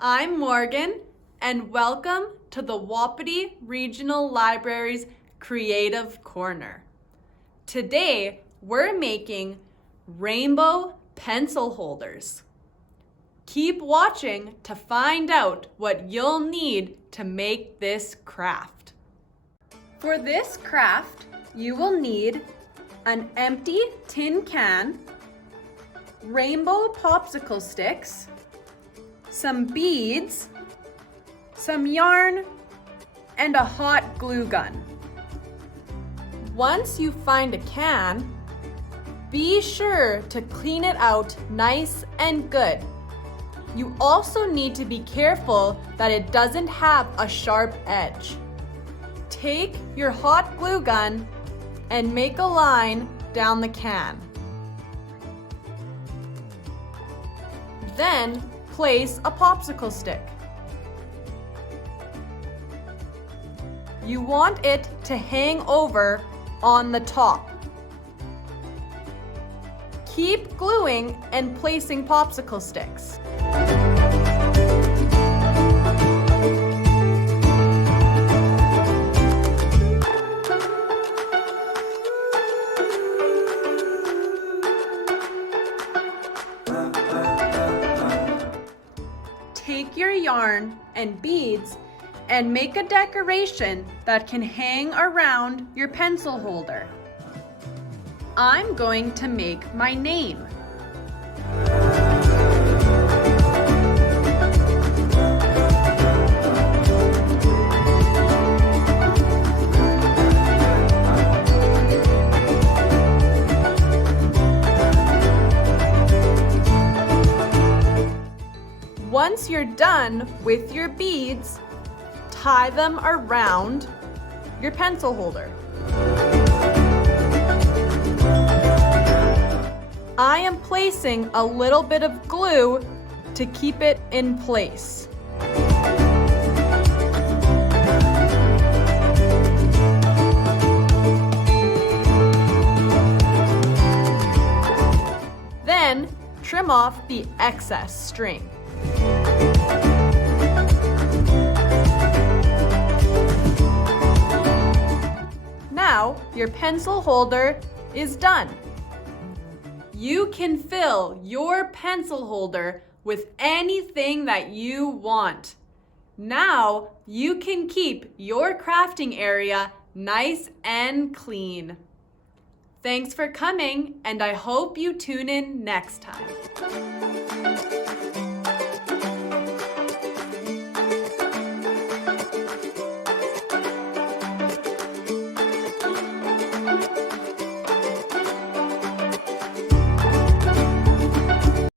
I'm Morgan, and welcome to the Wapiti Regional Library's Creative Corner. Today, we're making rainbow pencil holders. Keep watching to find out what you'll need to make this craft. For this craft, you will need an empty tin can, rainbow popsicle sticks, some beads, some yarn, and a hot glue gun. Once you find a can, be sure to clean it out nice and good. You also need to be careful that it doesn't have a sharp edge. Take your hot glue gun and make a line down the can. Then place a popsicle stick. You want it to hang over on the top. Keep gluing and placing popsicle sticks. Take your yarn and beads and make a decoration that can hang around your pencil holder. I'm going to make my name. Once you're done with your beads, tie them around your pencil holder. I am placing a little bit of glue to keep it in place. Then trim off the excess string. Now your pencil holder is done. You can fill your pencil holder with anything that you want. Now you can keep your crafting area nice and clean. Thanks for coming, and I hope you tune in next time.